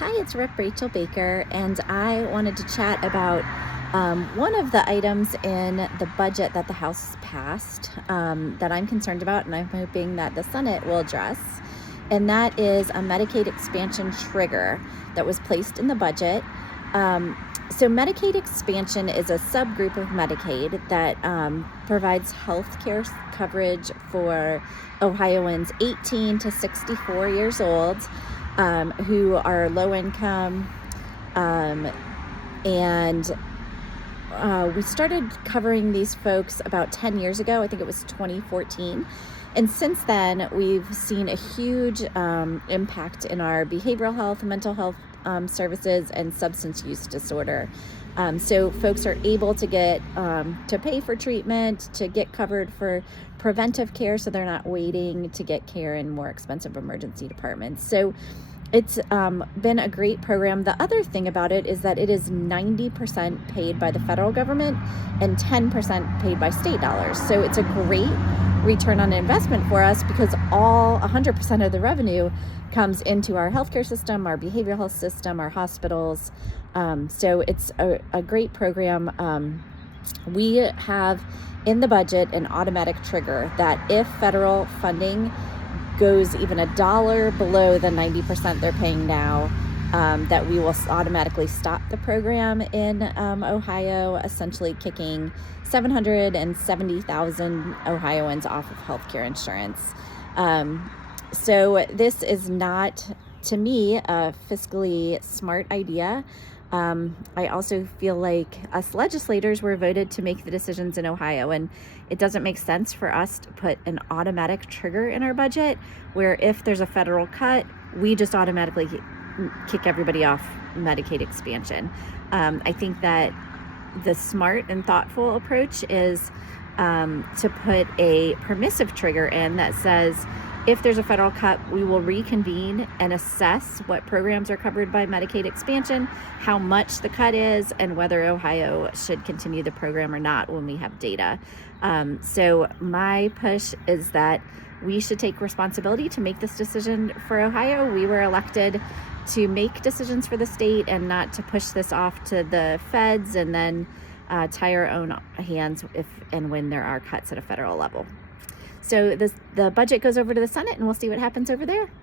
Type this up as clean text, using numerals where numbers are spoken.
Hi, it's Rep. Rachel Baker, and I wanted to chat about one of the items in the budget that the House has passed that I'm concerned about, and I'm hoping that the Senate will address. And that is a Medicaid expansion trigger that was placed in the budget. So Medicaid expansion is a subgroup of Medicaid that provides health care coverage for Ohioans 18 to 64 years old who are low income. And we started covering these folks about 10 years ago. I think it was 2014. And since then, we've seen a huge impact in our behavioral health, mental health services, and substance use disorder. So folks are able to get to pay for treatment, to get covered for preventive care, so they're not waiting to get care in more expensive emergency departments. So it's been a great program. The other thing about it is that it is 90% paid by the federal government and 10% paid by state dollars. So it's a great return on investment for us because all 100% of the revenue comes into our healthcare system, our behavioral health system, our hospitals. So it's a great program. We have in the budget an automatic trigger that if federal funding goes even $1 below the 90% they're paying now, that we will automatically stop the program in Ohio, essentially kicking 770,000 Ohioans off of healthcare insurance. So this is not, to me, a fiscally smart idea. I also feel like us legislators were voted to make the decisions in Ohio, and it doesn't make sense for us to put an automatic trigger in our budget where if there's a federal cut, we just automatically kick everybody off Medicaid expansion. I think that the smart and thoughtful approach is to put a permissive trigger in that says, if there's a federal cut, we will reconvene and assess what programs are covered by Medicaid expansion, how much the cut is, and whether Ohio should continue the program or not when we have data. So my push is that we should take responsibility to make this decision for Ohio. We were elected to make decisions for the state and not to push this off to the feds and then tie our own hands if and when there are cuts at a federal level. So the budget goes over to the Senate, and we'll see what happens over there.